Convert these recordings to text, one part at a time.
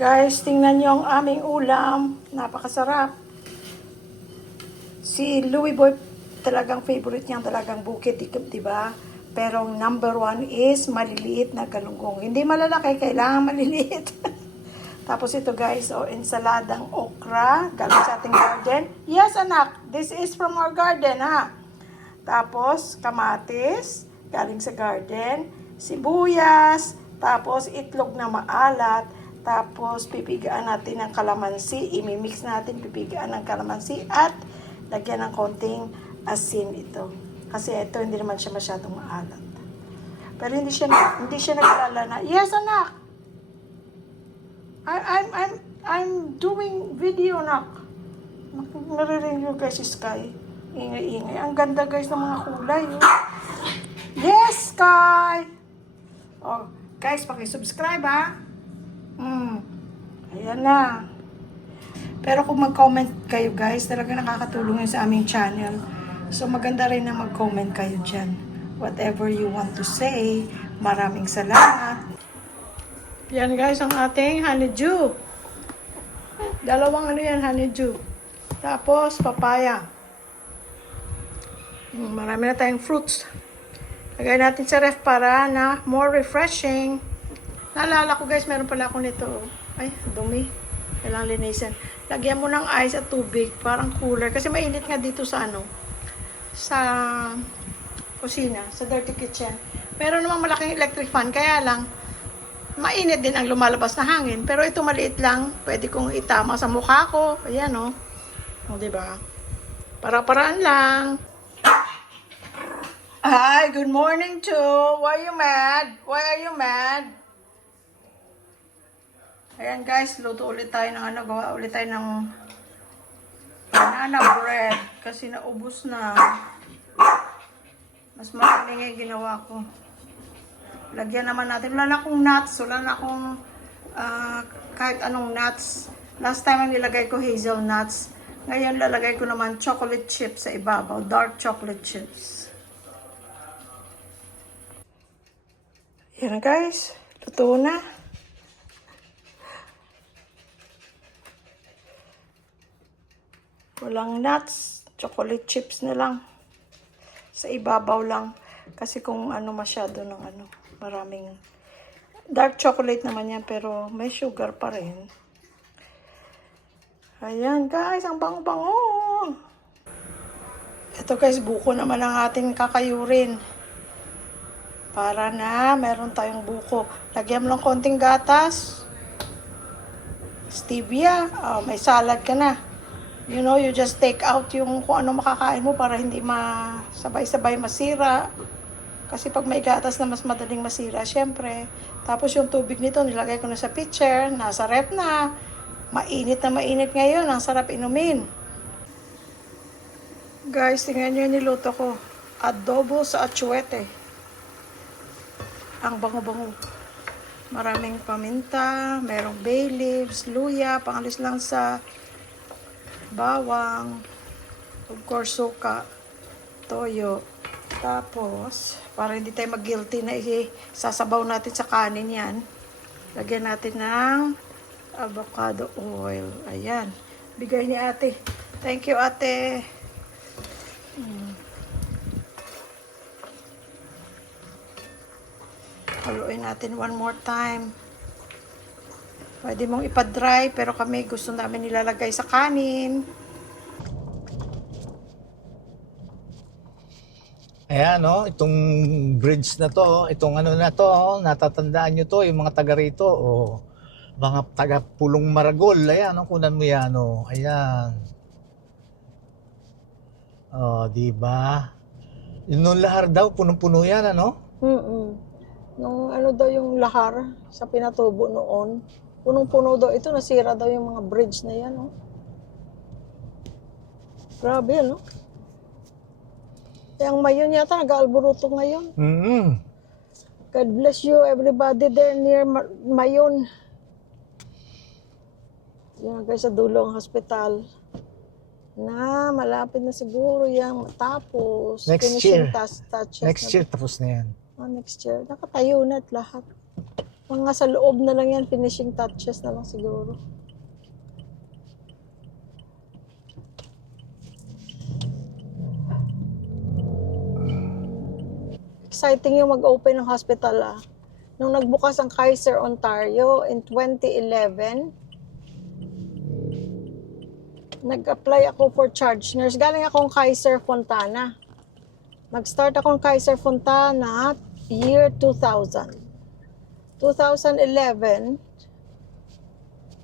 Guys, tingnan niyo ang aming ulam. Napakasarap. Si Louie Boy, talagang favorite niyang talagang bukid, di ba? Pero number one is maliliit na galunggong. Hindi malalaki, kailangan maliliit. Tapos ito guys, ensaladang okra, galing sa ating garden. Yes anak, this is from our garden ha. Tapos kamatis, galing sa garden. Sibuyas, tapos itlog na maalat. Tapos pipigaan natin ng kalamansi, imimix natin, pipigaan ng kalamansi at lagyan ng konting asin ito. Kasi ito hindi naman siya masyadong maalat. Pero hindi siya naglalana. Yes anak. I'm doing video nak. Naririnig nyo guys si Sky. Ingay-ingay. Ang ganda guys ng mga kulay. Oh. Yes Sky. Oh, guys, paki-subscribe ha. Ayan na. Pero kung mag-comment kayo guys, talaga nakakatulong yun sa aming channel. So maganda rin na mag-comment kayo dyan. Whatever you want to say. Maraming salamat. Yan guys, ang ating honeydew. Dalawang honeydew. Tapos papaya. Marami na tayong fruits. Lagay natin sa ref para na more refreshing. Naalala ko guys, meron pala ako nito. Ay, dumi. Kailangan linisin. Lagyan mo ng ice at tubig, parang cooler. Kasi mainit nga dito sa sa kusina, sa dirty kitchen. Meron namang malaking electric fan, kaya lang, mainit din ang lumalabas na hangin. Pero ito maliit lang, pwede kong itama sa mukha ko. Ayan o. O, diba? Para-paraan lang. Hi, good morning to. Why are you mad? Why are you mad? Ayan guys, luto ulit tayo ng gawa ulit tayo ng banana bread kasi naubos na. Mas marami nga yung ginawa ko. Lagyan naman natin. Wala na akong nuts, wala na akong kahit anong nuts. Last time ang nilagay ko hazelnuts. Ngayon lalagay ko naman chocolate chips sa ibabaw, dark chocolate chips. Ayan guys, luto na. Walang nuts, chocolate chips na lang. Sa ibabaw lang. Kasi kung masyado ng maraming dark chocolate naman yan, pero may sugar pa rin. Ayan guys, ang bango-bango. Ito guys, buko naman ang ating kakayurin. Para na meron tayong buko. Lagyan mo lang konting gatas. Stevia. Oh, may salad ka na. You know, you just take out yung kung ano makakain mo para hindi sabay-sabay masira. Kasi pag may gatas na mas madaling masira, syempre. Tapos yung tubig nito, nilagay ko na sa pitcher, nasa ref na. Mainit na mainit ngayon, ang sarap inumin. Guys, tingnan nyo yung niluto ko. Adobo sa atsuete. Ang bango-bango. Maraming paminta, merong bay leaves, luya, pangalis lang sa bawang, of course suka, toyo. Tapos, para hindi tayo mag-guilty na sasabaw natin sa kanin yan, lagyan natin ng avocado oil. Ayan, bigay ni ate. Thank you ate. Haluin natin one more time. Pwede mong ipa-dry, pero kami gusto namin nilalagay sa kanin. Ayan, itong bridge na to, itong na to, natatandaan nyo to, yung mga taga rito, mga taga Pulong Maragol, ayan, kunan mo yan, ayan. Di ba? Yung lahar daw, punong-puno yan, Nung daw yung lahar sa pinatubo noon, punong-puno daw ito, nasira daw yung mga bridge na yan, Grabe, Kaya ang Mayon yata, nag-aalburuto ngayon. God bless you, everybody there near Mayon. Yan guys, sa dulong hospital. Na, malapit na siguro yung matapos. Next year. Touches Next year, tapos na yan. Next year. Nakatayo na at lahat. Mga sa loob na lang yan, finishing touches na lang siguro. Exciting yung mag-open ng hospital Nung nagbukas ang Kaiser, Ontario in 2011, nag-apply ako for charge nurse. Galing akong Kaiser Fontana. Nag-start akong Kaiser Fontana year 2000. 2011,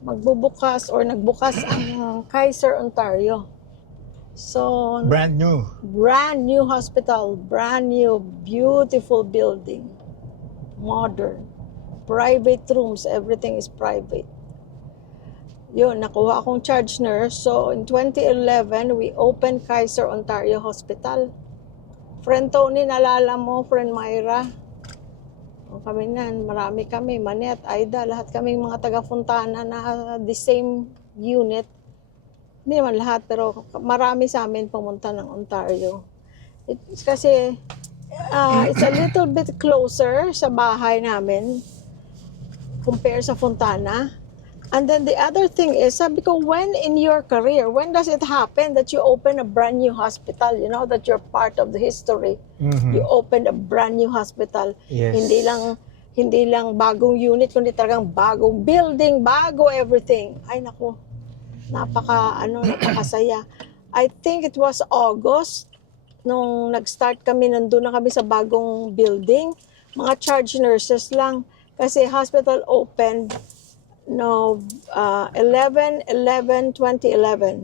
nagbukas ang Kaiser, Ontario. So, Brand new hospital, brand new, beautiful building, modern, private rooms, everything is private. Yun, nakuha akong charge nurse. So, in 2011, we opened Kaiser, Ontario Hospital. Friend Tony, nalala mo, friend Myra. O kami nan, marami kami, Manet, Aida, lahat kaming mga taga-Fontana na the same unit. Hindi naman lahat, pero marami sa amin pumunta ng Ontario. Kasi it's a little bit closer sa bahay namin compare sa Fontana. And then the other thing is, sabi ko, when in your career, when does it happen that you open a brand new hospital? You know, that you're part of the history. Mm-hmm. You opened a brand new hospital. Yes. Hindi lang bagong unit, kundi talagang bagong building, bago everything. Ay naku, napakasaya. I think it was August, nung nag-start kami, nandun na kami sa bagong building. Mga charge nurses lang. Kasi hospital opened no 11/11/2011,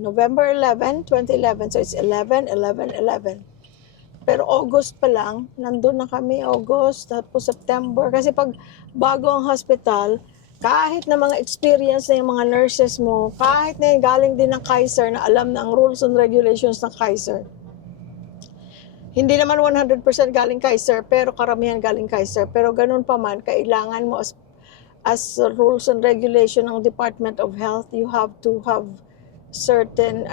November 11, 2011. So it's 11/11/11. Pero August pa lang, nandun na kami, August, tapos September. Kasi pag bago ang hospital, kahit na mga experience na yung mga nurses mo, kahit na yung galing din ng Kaiser na alam na ang rules and regulations ng Kaiser. Hindi naman 100% galing Kaiser, pero karamihan galing Kaiser. Pero ganun pa man, kailangan mo as rules and regulation ng Department of Health, you have to have certain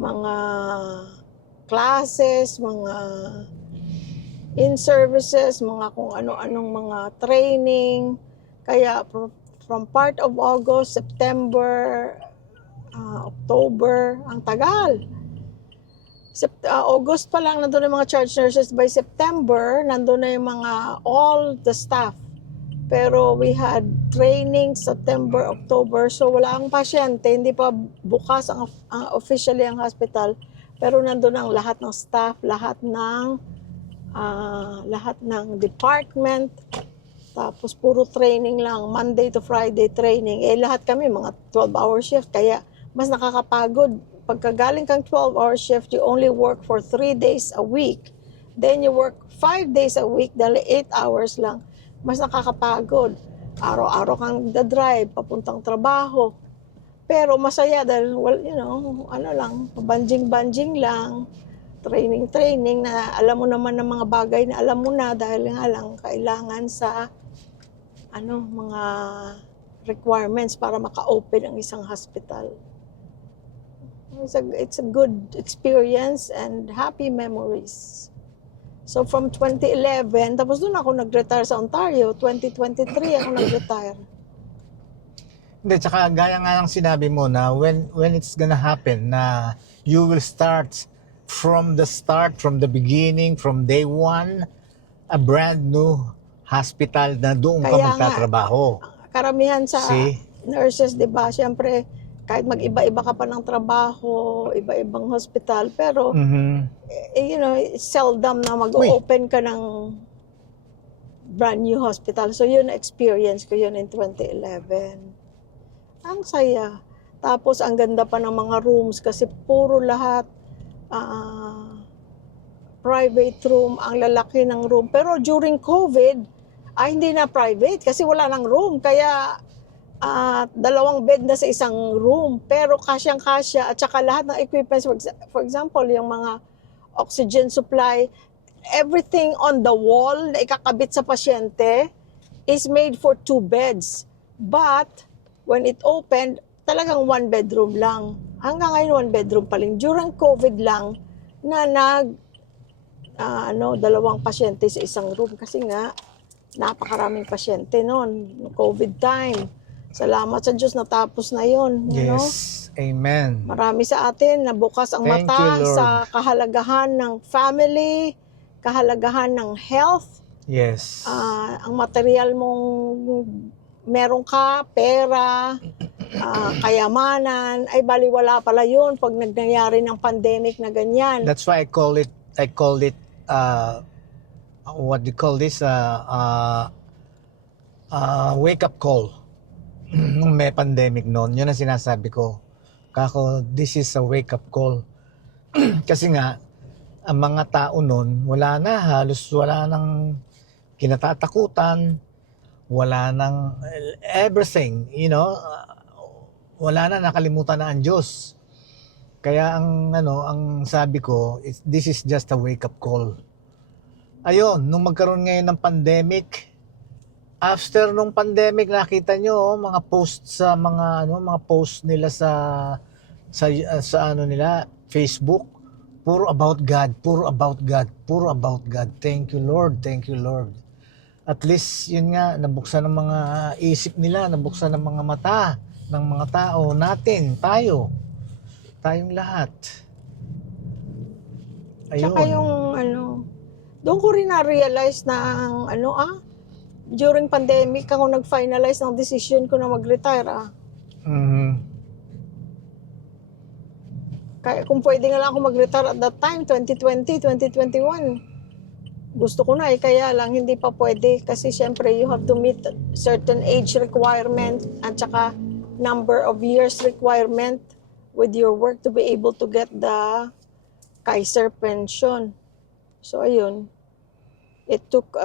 mga classes, mga in-services, mga kung ano-anong mga training. Kaya from part of August, September, October, ang tagal. August pa lang nandun yung mga charge nurses. By September, nandun na yung mga all the staff. Pero we had training September, October. So wala ang pasyente, hindi pa bukas ang officially ang hospital. Pero nandun ang lahat ng staff, lahat ng department. Tapos puro training lang, Monday to Friday training. Lahat kami mga 12-hour shift. Kaya mas nakakapagod. Pagkagaling kang 12-hour shift, you only work for 3 days a week. Then you work 5 days a week, dahil 8 hours lang. Mas nakakapagod. Araw-araw kang drive papuntang trabaho. Pero masaya dahil, banjing-banjing lang. Training na alam mo naman ng mga bagay na alam mo na dahil nga lang kailangan sa mga requirements para maka-open ang isang hospital. It's a good experience and happy memories. So from 2011, tapos doon ako nag-retire sa Ontario. 2023 ako nag-retire. Hindi, tsaka gaya nga ng sinabi mo na when it's gonna happen na you will start from the beginning, from day one, a brand new hospital na doon ka magtatrabaho. Karamihan sa nurses, di ba? Siyempre, kahit mag-iba-iba ka pa ng trabaho, iba-ibang hospital, pero, it's seldom na mag-open ka ng brand new hospital. So, yun, experience ko yun in 2011. Ang saya. Tapos, ang ganda pa ng mga rooms kasi puro lahat private room, ang lalaki ng room. Pero during COVID, hindi na private kasi wala nang room. Kaya, 2 bed na sa isang room, pero kasyang-kasya at saka lahat ng equipments, for example, yung mga oxygen supply, everything on the wall na ikakabit sa pasyente is made for 2 beds. But, when it opened, talagang 1 bedroom lang. Hanggang ngayon, 1 bedroom pa rin. During COVID lang, na 2 pasyente sa isang room kasi nga, Napakaraming pasyente noon, COVID time. Salamat sa Diyos, natapos na yon, you know? Yes. Amen. Marami sa atin nabukas ang Thank mata you, Lord. sa kahalagahan ng family, kahalagahan ng health, Yes. ang material mong meron ka, pera, kayamanan, ay baliwala pala yun pag nangyayari ng pandemic na ganyan. That's why I call it what do you call this? Wake up call. Nung may pandemic noon, yun ang sinasabi ko. Kako, this is a wake up call. Kasi nga, ang mga tao noon, halos wala nang kinatatakutan, wala nang everything, you know, wala na, nakalimutan na ang Diyos. Kaya ang sabi ko, this is just a wake up call. Ayun, nung magkaroon ngayon ng pandemic, after nung pandemic, nakita nyo mga post sa mga post nila sa Facebook, puro about God, puro about God, puro about God. Thank you Lord, thank you Lord. At least yun nga, nabuksan ng mga isip nila, nabuksan ng mga mata ng mga tao natin, tayong lahat. Ayun. Tsaka yung doon ko rin na-realize na during pandemic ako nag-finalize ng decision ko na mag-retire Kaya kung pwede nga lang ako mag-retire at that time, 2020, 2021. Gusto ko na kaya lang hindi pa pwede kasi syempre you have to meet certain age requirement at saka number of years requirement with your work to be able to get the Kaiser pension. So ayun, it took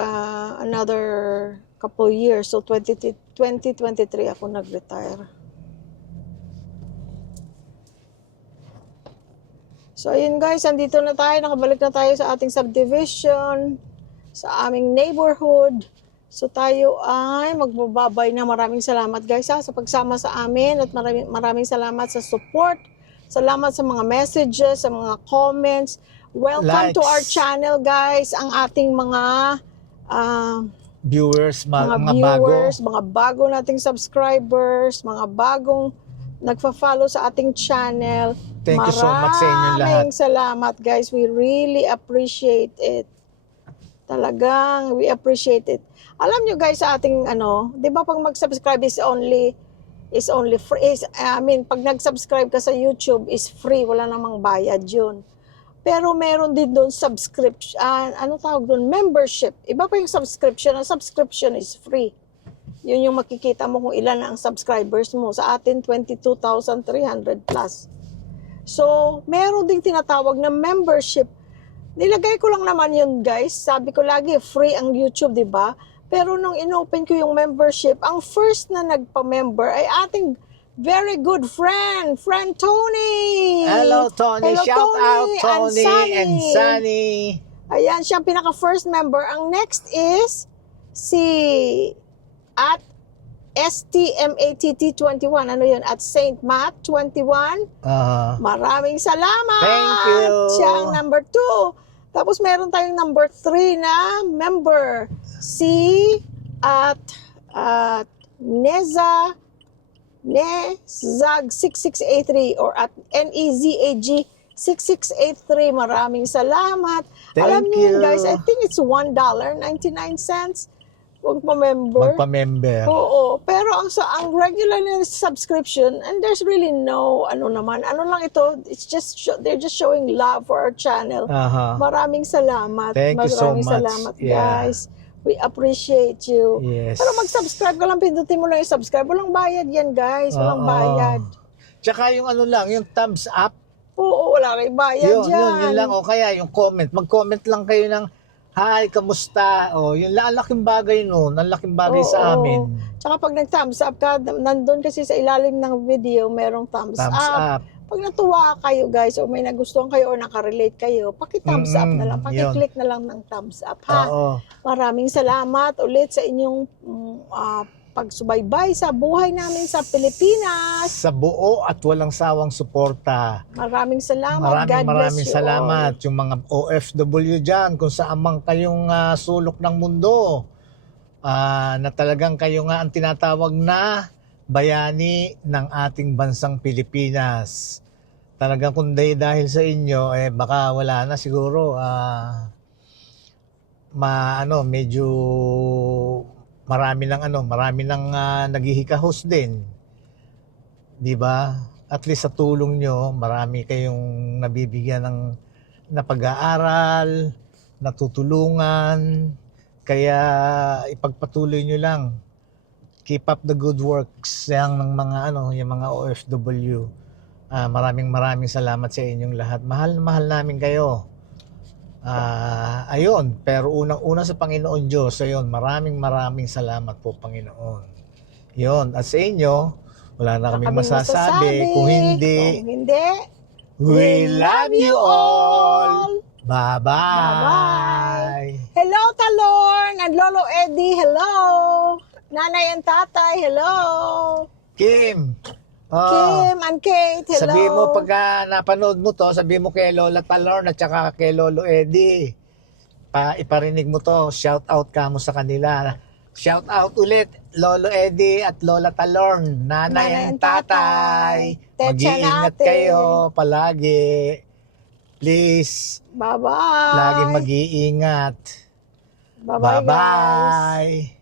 another couple years. So 2023 ako nag-retire. So ayun guys, andito na tayo, nakabalik na tayo sa ating subdivision, sa aming neighborhood. So tayo ay magbababay na. Maraming salamat guys sa pagsama sa amin at maraming salamat sa support. Salamat sa mga messages, sa mga comments. Welcome to our channel guys, ang ating mga viewers, mga viewers, mga bago nating subscribers, mga bagong nagfa-follow sa ating channel. Thank you so much sa inyong lahat. Maraming salamat guys, we really appreciate it. Talagang we appreciate it. Alam nyo guys sa ating 'di ba pag mag-subscribe is only free. Pag nag-subscribe ka sa YouTube is free, wala namang bayad 'yun. Pero meron din doon subscription, membership. Iba pa yung subscription. Ang subscription is free. Yun yung makikita mo kung ilan ang subscribers mo. Sa atin, 22,300 plus. So, meron ding tinatawag na membership. Nilagay ko lang naman yun, guys. Sabi ko lagi, free ang YouTube, di ba? Pero nung inopen ko yung membership, ang first na nagpa-member ay ating very good friend Tony. Hello, Tony. Hello, Shout out, Tony and Sunny. Ayan, siya ang pinaka-first member. Ang next is si at STMATT21. Ano yun? At Saint Matt 21. Maraming salamat. Thank you. Siya ang number 2. Tapos meron tayong number 3 na member. Si at Nezag 6683 or at NEZAG 6683. Maraming salamat. Alam niyo guys, I think it's $1.99. Magpa-member. Oo. Pero ang regular na subscription, and there's really no, ano lang ito, they're just showing love for our channel. Maraming salamat. Thank you so much. Maraming salamat, guys. We appreciate you. Yes. Pero mag-subscribe ka lang, pindutin mo lang yung subscribe. Walang bayad yan, guys. Walang bayad. Tsaka yung yung thumbs up. Oo, wala rin bayad yun lang. O kaya yung comment. Mag-comment lang kayo ng, hi, kamusta? O, yun lang, ang laking bagay nun. Ang laking bagay sa amin. Tsaka pag nag-thumbs up ka, nandun kasi sa ilalim ng video, merong thumbs up. Pag natuwa kayo guys, o may nagustuhan kayo o nakarelate kayo, paki-thumbs up na lang, paki-click na lang ng thumbs up, ha? Maraming salamat ulit sa inyong pagsubaybay sa buhay namin sa Pilipinas. Sa buo at walang sawang suporta. Maraming salamat. Maraming salamat. Yung mga OFW dyan, kung saan man kayong sulok ng mundo. na talagang kayo nga ang tinatawag na bayani ng ating bansang Pilipinas. Talagang kundi dahil sa inyo, baka wala na siguro, medyo marami nang naghihikahos din. 'Di ba? At least sa tulong nyo, marami kayong nabibigyan na pag-aaral, natutulungan. Kaya ipagpatuloy nyo lang. Keep up the good works yung mga OFW. Maraming salamat sa inyong lahat. Mahal na mahal namin kayo. Ayun, pero unang-una sa Panginoon Diyos, ayun, maraming salamat po, Panginoon. Yun, at sa inyo, wala na kaming masasabi. Kung hindi, we love you all. Bye-bye. Bye-bye. Hello, Talorn and Lolo Eddie. Hello. Nanay and Tatay. Hello. Kim. Kim and Kate. Hello. Sabihin mo pagka napanood mo to, sabihin mo kay Lola Talorn at saka kay Lolo Eddie. Iparinig mo to. Shout out ka mo sa kanila. Shout out ulit, Lolo Eddie at Lola Talorn, Nanay and Tatay. Mag-iingat kayo palagi. Please, Bye-bye. lagi mag-iingat. Bye-bye, guys. Bye-bye.